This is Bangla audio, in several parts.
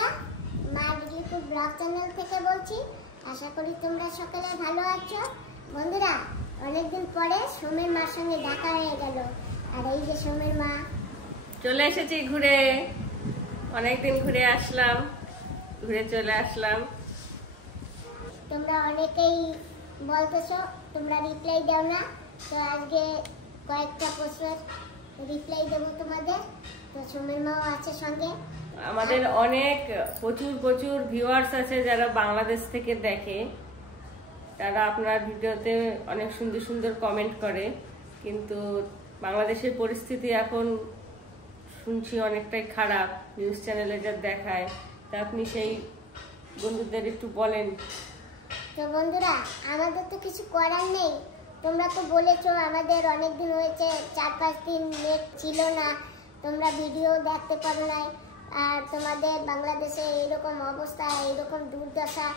বন্ধুরা, মা বিউটিফুল ব্লগ চ্যানেল থেকে বলছি। আশা করি তোমরা সকলে ভালো আছো। বন্ধুরা, অনেকদিন পরে সোমের মার সঙ্গে দেখা হয়ে গেল। আর এই যে সোমের মা চলে এসেছি ঘুরে, অনেকদিন ঘুরে আসলাম, ঘুরে চলে আসলাম। তোমরা অনেকেই বলতেছো তোমরা রিপ্লাই দাও না, তো আজকে কয়েকটা প্রশ্নের রিপ্লাই দেবো তোমাদের। তো সোমের মাও আছে সঙ্গে। আমাদের অনেক প্রচুর ভিউয়ার্স আছে যারা বাংলাদেশ থেকে দেখে, তারা আপনার ভিডিওতে অনেক সুন্দর কমেন্ট করে, কিন্তু বাংলাদেশের পরিস্থিতি এখন শুনছি অনেকটাই খারাপ, নিউজ চ্যানেলে যা দেখায়। তা আপনি সেই বন্ধুদের একটু বলেন। তো বন্ধুরা, আমাদের তো কিছু করার নেই। তোমরা তো বলেছো আমাদের অনেক দিন হয়েছে, 4-5 দিন নেট ছিল না, তোমরা ভিডিও দেখতে পারো নাই। আর তোমাদের বাংলাদেশে এইরকম অবস্থা, এইরকম দুর্দশা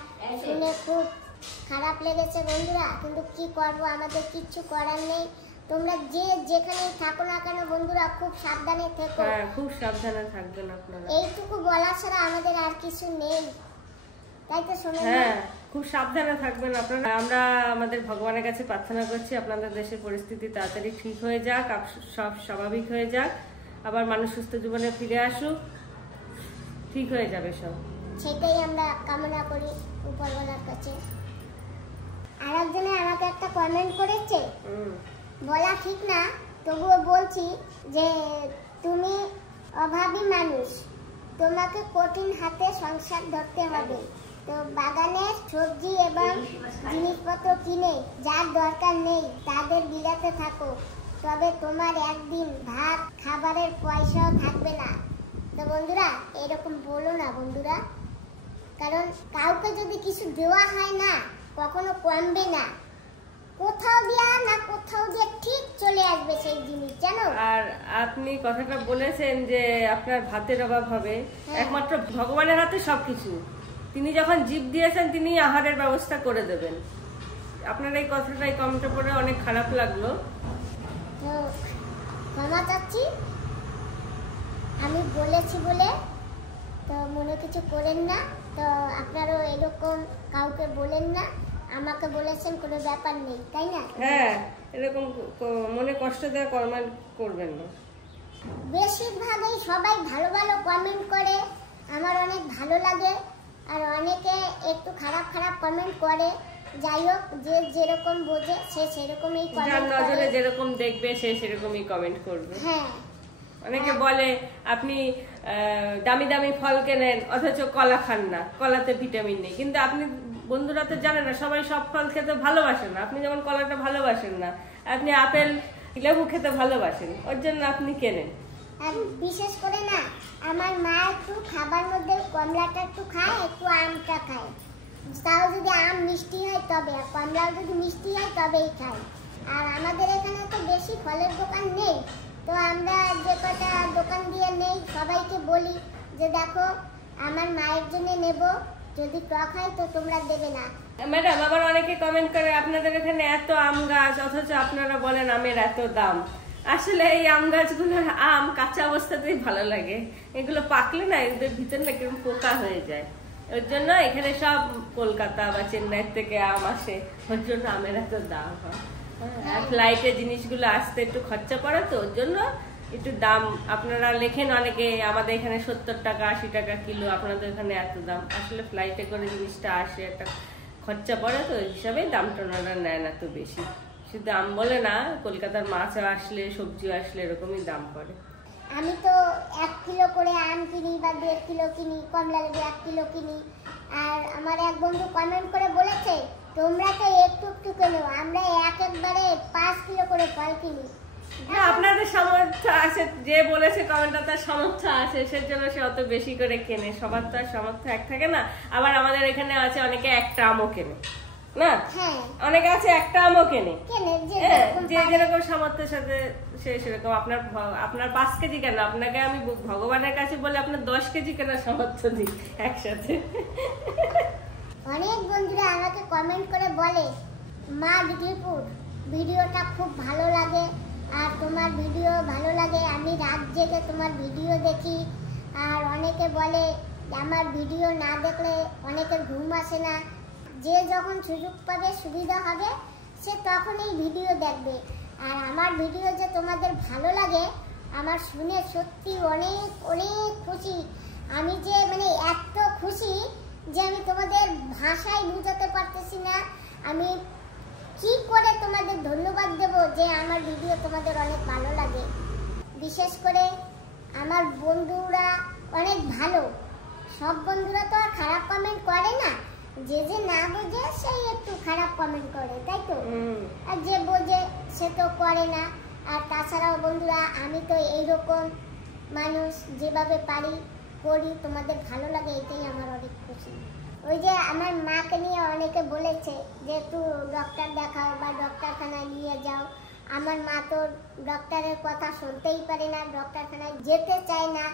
শুনে খুব খারাপ লেগেছে বন্ধুরা। কিন্তু কি করব, আমাদের কিচ্ছু করার নেই। তোমরা যে যেখানেই থাকো না কেন বন্ধুরা, খুব সাবধানে থেকো। হ্যাঁ, খুব সাবধানে থাকবেন আপনারা। এইটুকু বলা ছাড়া আমাদের আর কিছু নেই, তাই তো শোনো। হ্যাঁ, খুব সাবধানে থাকবেন আপনারা। আমরা আমাদের ভগবানের কাছে প্রার্থনা করছি আপনাদের দেশের পরিস্থিতি তাড়াতাড়ি ঠিক হয়ে যাক, সব স্বাভাবিক হয়ে যাক, আবার মানুষ সুস্থ জীবনে ফিরে আসুক, ঠিক হয়ে যাবে সব। সেটাই আমরা কামনা করি উপরওয়ালার কাছে। আর একজনে আমাকে একটা কমেন্ট করেছে, বলা ঠিক না তবুও বলছি যে তুমি অভাবী মানুষ, তোমাকে কঠিন হাতে সংসার ধরতে হবে। তো বাগানের সবজি এবং জিনিসপত্র কিনে যার দরকার নেই তাদের বিলাতে থাকো, তবে তোমার একদিন ভাত খাবারের পয়সাও থাকবে না। তো বন্ধুরা, এরকম বলো না বন্ধুরা, কারণ কাউকে যদি কিছু দেওয়া হয় না, কখনো কমবে না। কোথাও দিয়া না কোথাও দিয়ে ঠিক চলে আসবে সেই জিনিস, জানো। আর আপনি কথাটা বলেছেন যে আপনার ভাতের অভাব হবে, একমাত্র ভগবানের হাতে সবকিছু। তিনি যখন জীব দিয়েছেন তিনি আহারের ব্যবস্থা করে দেবেন। আপনার এই কথাটা এই কমেন্টে পড়ে অনেক খারাপ লাগলো, তো ক্ষমা চাচ্ছি আমি বলেছি বলে, তো মনে কিছু করেন না। তো আপনারাও এরকম কাউকে বলেন না, আমাকে বলেছেন কোনো ব্যাপার নেই, তাই না? হ্যাঁ, এরকম মনে কষ্ট দেওয়া কমেন্ট করবেন না। বেশিরভাগই সবাই ভালো ভালো কমেন্ট করে, আমার অনেক ভালো লাগে। আর অনেকে একটু খারাপ কমেন্ট করে। যাই হোক, যে যেরকম বোঝে সে সেরকমই কমেন্ট করে, নজরে যেরকম দেখবে সে সেরকমই কমেন্ট করবে। হ্যাঁ, অনেকে বলে আপনি দামি ফল কেনেন অথচ কলা খান না, কলাতে ভিটামিন নেই। কিন্তু আপনি বন্ধুরা তো জানেন না, সবাই সব ফল খেতে ভালোবাসেন না। আপনি যেমন কলাটা ভালোবাসেন না, আপনি আপেল লেবু খেতে ভালোবাসেন, ওর জন্য আপনি কেনেন। আর বিশেষ করে না, আমার মা একটু খাবার মধ্যে কমলাটা একটু খায়, একটু আমটা খায়। তাও যদি আম মিষ্টি হয় তবে, আর কমলাও যদি মিষ্টি হয় তবেই খায়। আর আমাদের এখানে তো বেশি ফলের দোকান নেই, তো আমরা যে কটা দোকান দিয়ে নেই সবাইকে বলি যে দেখো আমার মায়ের জন্য নেব, যদি টক হয় তো তোমরা দেবে না। ম্যাডাম, আবার অনেকে কমেন্ট করে আপনাদের এখানে এত আম গাছ অথচ আপনারা বলেন আমের এত দাম। আসলে এই আম গাছগুলোর আম কাঁচা অবস্থাতেই ভালো লাগে, এগুলো পাকলে না এদের ভিতর না কিরকম পোকা হয়ে যায়। ওর জন্য এখানে সব কলকাতা বা চেন্নাই থেকে আম আসে, ওর জন্য আমের এত দাম হয়। ফ্লাইটে জিনিসগুলো আসতে একটু খরচা পড়ে, তো ওর জন্য একটু দাম। আপনারা লেখেন অনেকে আমাদের এখানে 70 টাকা 80 টাকা কিলো, আপনাদের এখানে এত দাম। আসলে ফ্লাইটে করে জিনিসটা আসে, একটা খরচা পড়ে, তো ওই হিসাবে দামটা ওনারা নেয় না তো বেশি। শুধু দাম বলে না, কলকাতার মাছ আসলে সবজি আসলে এরকমই দাম পড়ে। আমি তো 1 কিলো করে আম কিনি বা 1.5 কিলো কিনি, কমলা লেবু 1 কিলো কিনি। আর আমার এক বন্ধু কমেন্ট করে বলেছে তোমরা তো একটু কেনো, আমরা একবারে 5 কিলো করে ফল কিনি। আপনাদের সামর্থ্য আছে, যে বলেছে কমেন্টটা তার সামর্থ্য আছে, সেজন্য সে অত বেশি করে কেনে। সবার তো আর সামর্থ্য এক থাকে না। আবার আমাদের এখানে আছে অনেকে একটা আমও কেনে না, অনেকে আছে একটা আমও কেনে, যে যেরকম সামর্থ্যের সাথে সে সেরকম। আপনার 5 কেজি কেন, আপনাকে আমি ভগবানের কাছে বলে আপনার 10 কেজি কেনার সামর্থ্য দিই একসাথে। অনেক বন্ধুরা আমাকে কমেন্ট করে বলে মা বিউটিফুল ভিডিওটা খুব ভালো লাগে, আর তোমার ভিডিও ভালো লাগে, আমি রাত জেগে তোমার ভিডিও দেখি। আর অনেকে বলে আমার ভিডিও না দেখলে অনেকের ঘুম আসে না। যে যখন সুযোগ পাবে, সুবিধা হবে, সে তখনই ভিডিও দেখবে। আর আমার ভিডিও যে তোমাদের ভালো লাগে আমার শুনে সত্যি অনেক অনেক খুশি। আমি যে মানে এত খুশি যে আমি তোমাদের ভাষায় বোঝাতে পারতেছি না। আমি কি করে তোমাদের ধন্যবাদ দেব যে আমার ভিডিও তোমাদের অনেক ভালো লাগে। বিশেষ করে আমার বন্ধুরা অনেক ভালো। সব বন্ধুরা তো আর খারাপ কমেন্ট করে না, যে যে না বোঝে সেই একটু খারাপ কমেন্ট করে, তাই তো? আর যে বোঝে সে তো করে না। আর তাছাড়াও বন্ধুরা, আমি তো এইরকম মানুষ, যেভাবে পারি করি, তোমাদের ভালো লাগে, এটাই আমার অনেক খুশি। ওই যে আমার মাকে নিয়ে অনেকে বলেছে যে একটু ডক্টর দেখাও বা ডক্টরখানায় নিয়ে যাও। আমার মা তো ডক্টরের কথা শুনতেই পারে না, ডক্টরখানায় যেতে চায় না।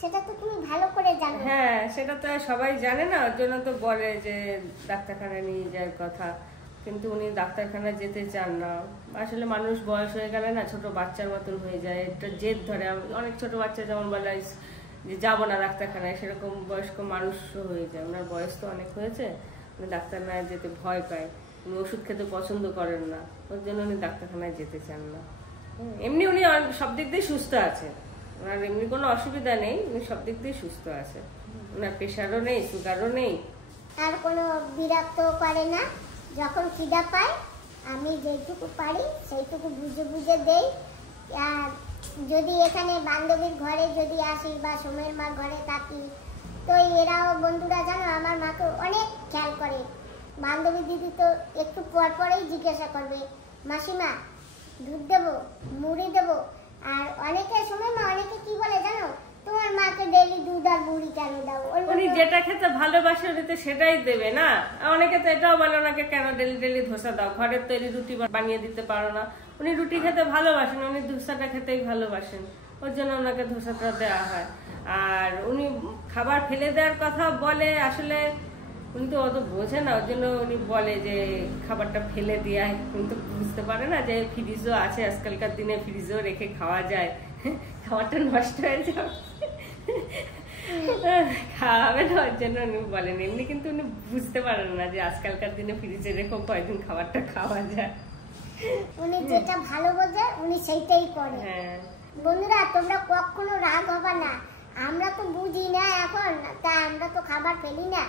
সেটা তো তুমি ভালো করে জানো। হ্যাঁ, সেটা তো সবাই জানে না, ওর জন্য তো বলে যে ডাক্তারখানায় নিয়ে যাওয়ার কথা, কিন্তু উনি ডাক্তারখানায় যেতে চান না। আসলে মানুষ বয়স হয়ে গেলে না ছোট বাচ্চার মতন হয়ে যায়, একটা জেদ ধরে। অনেক ছোট বাচ্চা যেমন বলে যে যাবো না ডাক্তারখানায়, সেরকম বয়স্ক মানুষও হয়ে যায়। ওনার বয়স তো অনেক হয়েছে, উনি ডাক্তারখানায় যেতে ভয় পায়, উনি ওষুধ খেতে পছন্দ করেন না, ওর জন্য উনি ডাক্তারখানায় যেতে চান না। এমনি উনি সব দিক দিয়ে সুস্থ আছে, ওনার এমনি কোনো অসুবিধা নেই, উনি সব দিক দিয়ে সুস্থ আছে। ওনার প্রেশারও নেই, সুগারও নেই। আর কোনো বিরক্ত করে না। যখন খিদা পায় আমি যেটুকু পারি সেইটুকু বুঝে বুঝে দেই। আর যদি এখানে বান্ধবীর ঘরে যদি আসি বা সোমের মার ঘরে থাকি, তো এরাও বন্ধুরা জানো আমার মাকে অনেক খেয়াল করে। বান্ধবী দিদি তো একটু পর পরেই জিজ্ঞাসা করবে, মাসিমা দুধ দেবো, মুড়ি দেবো। আর অনেকে সময় মা অনেকে কি বলে জানো, তোমার মাকে ডেইলি দুধ আর মুড়ি কেন দাও? উনি যেটা খেতে ভালোবাসে উনি তো সেটাই দেবে না। অনেকে তো এটাও বলে ওনাকে কেন ডেলি ডেলি ধোসা দাও, ঘরের তৈরি রুটি বানিয়ে দিতে পারো না? উনি রুটি খেতে ভালোবাসেন, উনি ধোসাটা খেতেই ভালোবাসেন, ওর জন্য ওনাকে ধোসাটা দেওয়া হয়। আর উনি খাবার ফেলে দেওয়ার কথা বলে, আসলে উনি তো অত বোঝে না, ওর জন্য উনি বলে যে খাবারটা ফেলে দেয়। উনি তো বুঝতে পারে না যে ফ্রিজও আছে, আজকালকার দিনে ফ্রিজও রেখে খাওয়া যায়, খাবারটা নষ্ট হয়ে যাবে, খাওয়াবে না, ওর জন্য উনি বলেন। এমনি কিন্তু উনি বুঝতে পারেন না যে আজকালকার দিনে ফ্রিজে রেখেও কয়দিন খাবারটা খাওয়া যায়। উনি যেটা ভালো বোঝে উনি সেইটাই করে। বন্ধুরা, তোমরা কখনো রাগ হবে না। আমরা তো বুঝি না এখন, তা আমরা তো খাবার ফেলি না।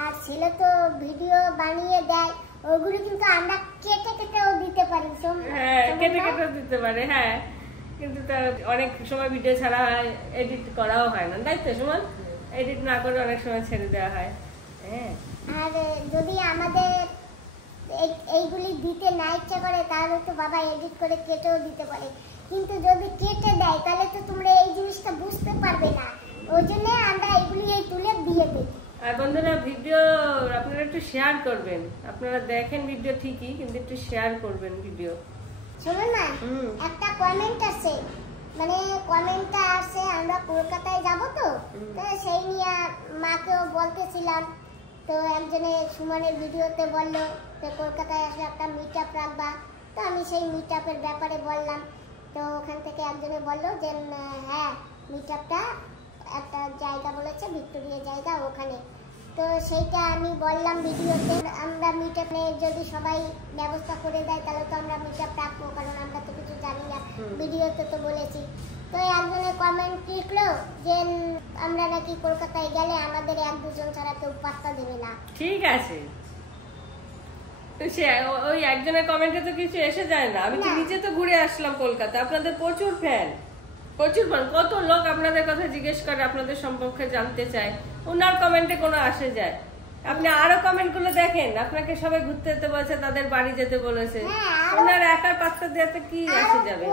আর ছেলে তো ভিডিও বানিয়ে দেয়, ওগুলো কিন্তু আমরা কেটে কেটেও দিতে পারি। হ্যাঁ, কেটে কেটেও দিতে পারে। হ্যাঁ, কিন্তু অনেক সময় ভিডিও ছাড়া হয়, এডিট করাও হয় না, তাই তো? সুমন, এডিট না করে অনেক সময় ছেড়ে দেওয়া হয়। হ্যাঁ, আর যদি আমাদের এইগুলি দিতে না ইচ্ছা করে তাহলে তো বাবা এডিট করে কেটেও দিতে পারে। কিন্তু যদি কেটে দেয় তাহলে তো তোমরা এই জিনিসটা বুঝতে পারবে না, ওই জন্য আমরা এগুলি তুলে দিয়ে দিই। আর বন্ধুরা, ভিডিও আপনারা একটু শেয়ার করবেন। আপনারা দেখেন ভিডিও ঠিকই, কিন্তু একটু শেয়ার করবেন ভিডিও। শোনো না, একটা কমেন্ট আছে, মানে কমেন্টটা আসছে আমরা কলকাতায় যাব তো সেই নিয়ে মাকেও বলতেছিলাম। তো একজনে সুমনের ভিডিওতে বললো তো কলকাতায় আসলে একটা মিট আপ রাখবা। তো আমি সেই মিট আপের ব্যাপারে বললাম। তো ওখান থেকে একজনে বললো যে হ্যাঁ, মিট আপটা একটা জায়গা বলেছে, ভিক্টোরিয়া জায়গা, ওখানে। তো সেইটা আমি বললাম ভিডিওতে, আমরা মিট আপে যদি সবাই ব্যবস্থা করে দেয় তাহলে তো আমরা মিট আপ রাখবো, কারণ আমরা তো কিছু জানি না, ভিডিওতে তো বলেছি। তো একজনে কমেন্ট লিখলো যে আমরা নাকি কলকাতায় গেলে আমাদের এক দুজন ছাড়া কেউ পাত্তা দেবে না। ঠিক আছে, তো সে ওই একজনের কমেন্টে তো কিছু এসে যায় না। আমি তো নিজে তো ঘুরে আসলাম কলকাতা, আপনাদের প্রচুর ফ্যান, প্রচুর ফ্যান। কত লোক আপনাদের কথা জিজ্ঞেস করে, আপনাদের সম্পর্কে জানতে চায়, ওনার কমেন্টে কোনো আসে যায়? আপনি আরো কমেন্ট গুলো দেখেন, আপনাকে সবাই ঘুরতে যেতে বলেছে, তাদের বাড়ি যেতে বলেছে, ওনার একার পাত্তা দিতে কি আসে যাবে?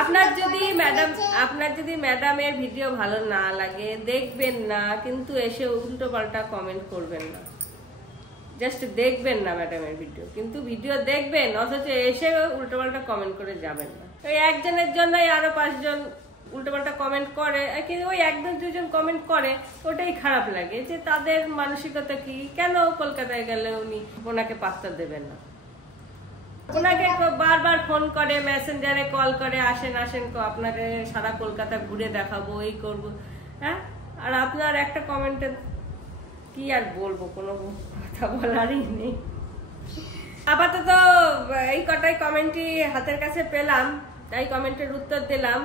আপনার যদি ম্যাডামের ভিডিও ভালো না লাগে দেখবেন না, কিন্তু এসে উল্টো পাল্টা কমেন্ট করবেন না। জাস্ট দেখবেন না ম্যাডামের ভিডিও, কিন্তু ভিডিও দেখবেন, অথচ এসে উল্টো পাল্টা কমেন্ট করে যাবেন না। ওই একজনের জন্যই আরো 5 জন উল্টোপাল্টা কমেন্ট করে, কিন্তু ওই 1-2 জন কমেন্ট করে, ওটাই খারাপ লাগে যে তাদের মানসিকতা কি, কেন কলকাতায় গেলে উনি ওনাকে পাত্তা দেবেন না। ওনাকে বারবার ফোন করে, মেসেঞ্জারে কল করে, আসেন আসেন, আপনাকে সারা কলকাতা ঘুরে দেখাবো, এই করবো। হ্যাঁ, আর আপনার একটা কমেন্টে কি আর বলবো, কোনো কথা বলারই নেই। আপাতত এই কটাই কমেন্টই হাতের কাছে পেলাম, তাই কমেন্টের উত্তর দিলাম।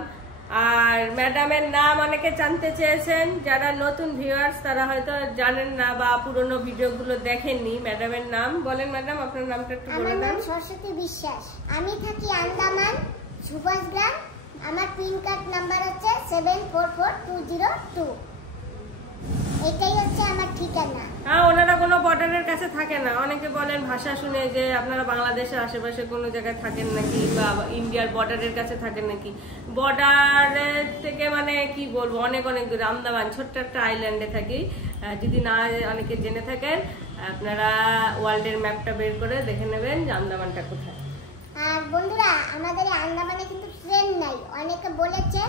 আর ম্যাডামের নাম অনেকে জানতে চেয়েছেন, যারা নতুন ভিউয়ার্স তারা হয়তো জানেন না বা পুরনো ভিডিওগুলো দেখেননি। ম্যাডামের নাম বলেন। ম্যাডাম আপনার নামটা একটু বলে দেন। আমার নাম সরস্বতী বিশ্বাস, আমি থাকি আন্দামান সুভাষগ্রাম। আমার পিন কার্ড নাম্বার হচ্ছে 744202। এটাই হচ্ছে আমার ঠিকানা। হ্যাঁ, ওনারা কোনো বর্ডারের কাছে থাকে না। অনেকে বলেন ভাষা শুনে যে আপনারা বাংলাদেশের আশেপাশে কোনো জায়গায় থাকেন নাকি বা ইন্ডিয়ার বর্ডারের কাছে থাকেন নাকি। বর্ডারের থেকে মানে কি বলবো, অনেক অনেক দূরে আন্দামান ছোট্ট একটা আইল্যান্ডে থাকি। যদি না অনেকে জেনে থাকেন, আপনারা ওয়ার্ল্ডের ম্যাপটা বের করে দেখে নেবেন যে আন্দামানটা কোথায়। আর বন্ধুরা, আমাদের আন্দামানে কিন্তু ট্রেন নাই। অনেকে বলেছে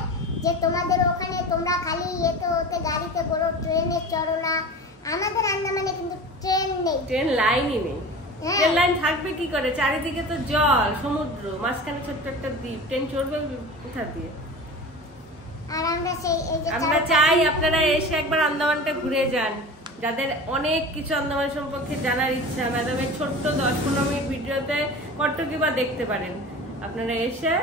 যে তোমাদের ওখানে তোমরা খালি ওতে গাড়িতে করো, ট্রেনে চড়ো না। আমাদের আন্দামানে কিন্তু ট্রেন নেই, ট্রেন লাইনই নেই। ট্রেন লাইন থাকবে কি করে? চারিদিকে তো জল, সমুদ্র, মাঝখানে ছোট্ট একটা দ্বীপ। ট্রেন চড়বে কোথা দিয়ে? আর আমরা চাই আপনারা এসে একবার আন্দামানটা ঘুরে যান। যাদের অনেক কিছু আন্দামান সম্পর্কে জানার ইচ্ছা, ম্যাডামের ছোট্ট 10-15 মিনিট ভিডিওতে কটকি বা দেখতে পারেন। আপনারা এসে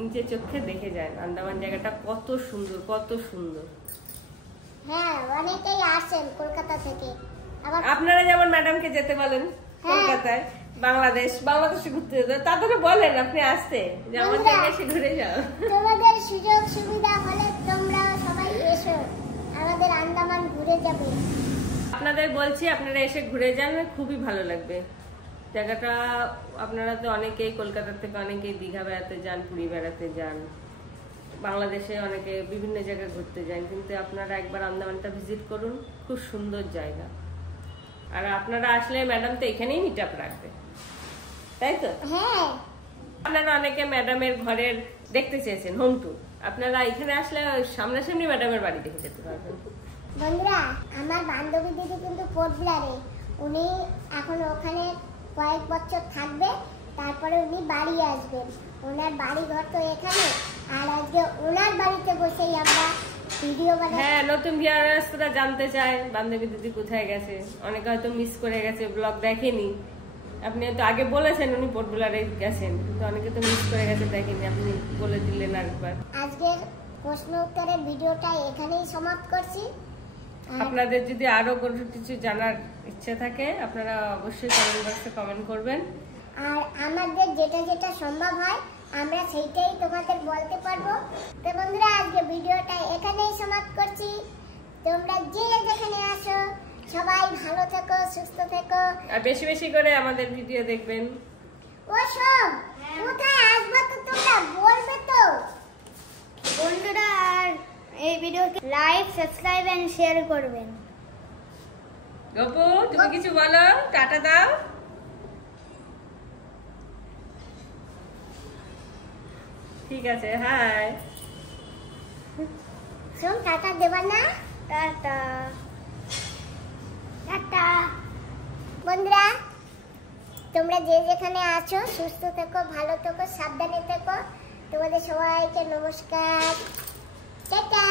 নিচে চোখে দেখে যান আন্দামান জায়গাটা কত সুন্দর, কত সুন্দর। হ্যাঁ, অনেকেই আসেন কলকাতা থেকে। আপনারা যেমন ম্যাডামকে যেতে বলেন কলকাতায়, বাংলাদেশে ঘুরতে যেতে, তাদের বলেন আপনি আসতে যে আমার জায়গায় এসে ঘুরে যাও। তোমাদের সুযোগ সুবিধা হলে তোমরা সবাই এসো, আমাদের আন্দামান ঘুরে যাবে। আপনাদের বলছি আপনারা এসে ঘুরে যান, খুবই ভালো লাগবে জায়গাটা। আপনারা তো অনেকেই কলকাতা থেকে অনেকেই দীঘা বেড়াতে যান, পুরী বেড়াতে যান, বাংলাদেশে অনেকে বিভিন্ন জায়গায় ঘুরতে যান, কিন্তু আপনারা একবার আন্দামানটা ভিজিট করুন, খুব সুন্দর জায়গা। আর আপনারা আসলে ম্যাডাম তো এখানেই মিট আপ রাখবে, তাই তো? হ্যাঁ, আপনারা অনেকে ম্যাডামের ঘরের দেখতে চেয়েছেন হোম ট্যুর। আপনারা এখানে আসলে সামনাসামনি ম্যাডামের বাড়ি দেখে যেতে পারবেন। বন্ধুরা, আমার বান্ধবী দিদি কিন্তু পোর্ট ব্লেয়ারে, উনি এখন ওখানে কয়েক বছর থাকবে, তারপরে উনি বাড়ি আসবেন। ওনার বাড়ি ঘর তো এখানে, আর আজকে ওনার বাড়িতে বসেই আমরা ভিডিও বানাই। হ্যাঁ, নতুন ভিউয়ার্সরা জানতে চায় বান্ধবী দিদি কোথায় গেছে। অনেকে হয়তো মিস করে গেছে, ব্লগ দেখেনি। আপনি তো আগে বলেছেন উনি পোর্ট ব্লেয়ারে গেছেন, কিন্তু অনেকে তো মিস করে গেছে, দেখেনি। আপনি বলে দিলেন আরেকবার। আজকের প্রশ্ন উত্তরের ভিডিওটা এখানেই সমাপ্ত করছি। আপনাদের যদি আরো কোনো কিছু জানার ইচ্ছে থাকে, আপনারা অবশ্যই কমেন্ট বক্সে কমেন্ট করবেন। আর আমাদের যেটা যেটা সম্ভব হয় আমরা সেইটাই তোমাদের বলতে পারবো। তো বন্ধুরা, আজকে ভিডিওটা এখানেই সমাপ্ত করছি। তোমরা যে যেখানে আসো সবাই ভালো থেকো, সুস্থ থেকো, আর বেশি বেশি করে আমাদের ভিডিও দেখবেন। ও সব কোথায় আসবো তো তোমরা বলবে তো। বন্ধুরা, আর এই ভিডিওকে লাইক, সাবস্ক্রাইব এন্ড শেয়ার করবেন। গপু, তুমি কিছু বলো, টাটা দাও। ঠিক আছে, হাই। শোন, টাটা দেবা না? Tata tata. বন্ধুরা, তোমরা যে যেখানে আছো সুস্থ থেকো, ভালো থেকো, সাবধানে থেকো। তোমাদের সবাইকে নমস্কার, টাটা।